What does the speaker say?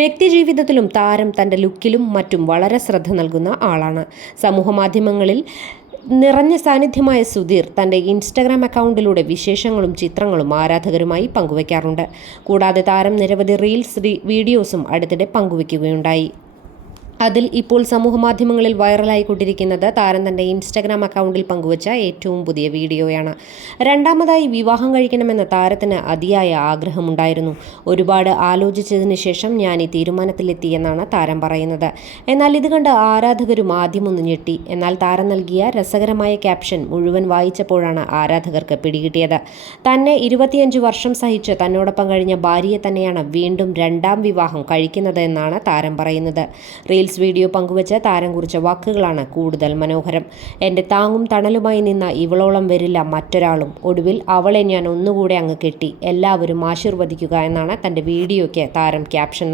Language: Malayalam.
വ്യക്തിജീവിതത്തിലും താരം തൻ്റെ ലുക്കിലും മറ്റും വളരെ ശ്രദ്ധ നൽകുന്ന ആളാണ്. സമൂഹമാധ്യമങ്ങളിൽ നിറഞ്ഞ സാന്നിധ്യമായ സുധീർ തൻ്റെ ഇൻസ്റ്റഗ്രാം അക്കൗണ്ടിലൂടെ വിശേഷങ്ങളും ചിത്രങ്ങളും ആരാധകരുമായി പങ്കുവയ്ക്കാറുണ്ട്. കൂടാതെ താരം നിരവധി റീൽസ് വീഡിയോസും അടുത്തിടെ പങ്കുവയ്ക്കുകയുണ്ടായി. അതിൽ ഇപ്പോൾ സമൂഹമാധ്യമങ്ങളിൽ വൈറലായിക്കൊണ്ടിരിക്കുന്നത് താരം തൻ്റെ ഇൻസ്റ്റഗ്രാം അക്കൗണ്ടിൽ പങ്കുവച്ച ഏറ്റവും പുതിയ വീഡിയോയാണ്. രണ്ടാമതായി വിവാഹം കഴിക്കണമെന്ന് താരത്തിന് അതിയായ ആഗ്രഹമുണ്ടായിരുന്നു. ഒരുപാട് ആലോചിച്ചതിന് ശേഷം ഞാൻ ഈ തീരുമാനത്തിലെത്തിയെന്നാണ് താരം പറയുന്നത്. എന്നാൽ ഇത് കണ്ട് ആരാധകരും ആദ്യമൊന്ന് ഞെട്ടി. എന്നാൽ താരം നൽകിയ രസകരമായ ക്യാപ്ഷൻ മുഴുവൻ വായിച്ചപ്പോഴാണ് ആരാധകർക്ക് പിടികിട്ടിയത്. തന്നെ 25 വർഷം സഹിച്ച് തന്നോടൊപ്പം കഴിഞ്ഞ ഭാര്യയെ തന്നെയാണ് വീണ്ടും രണ്ടാം വിവാഹം കഴിക്കുന്നത് എന്നാണ് താരം പറയുന്നത്. റീൽസ് വീഡിയോ പങ്കുവച്ച് താരം കുറിച്ച വാക്കുകളാണ് കൂടുതൽ മനോഹരം. എൻ്റെ താങ്ങും തണലുമായി നിന്ന ഇവളോളം വരില്ല മറ്റൊരാളും. ഒടുവിൽ അവളെ ഞാൻ ഒന്നുകൂടെ അങ്ങ് കെട്ടി. എല്ലാവരും ആശീർവദിക്കുക എന്നാണ് തൻ്റെ വീഡിയോയ്ക്ക് താരം ക്യാപ്ഷൻ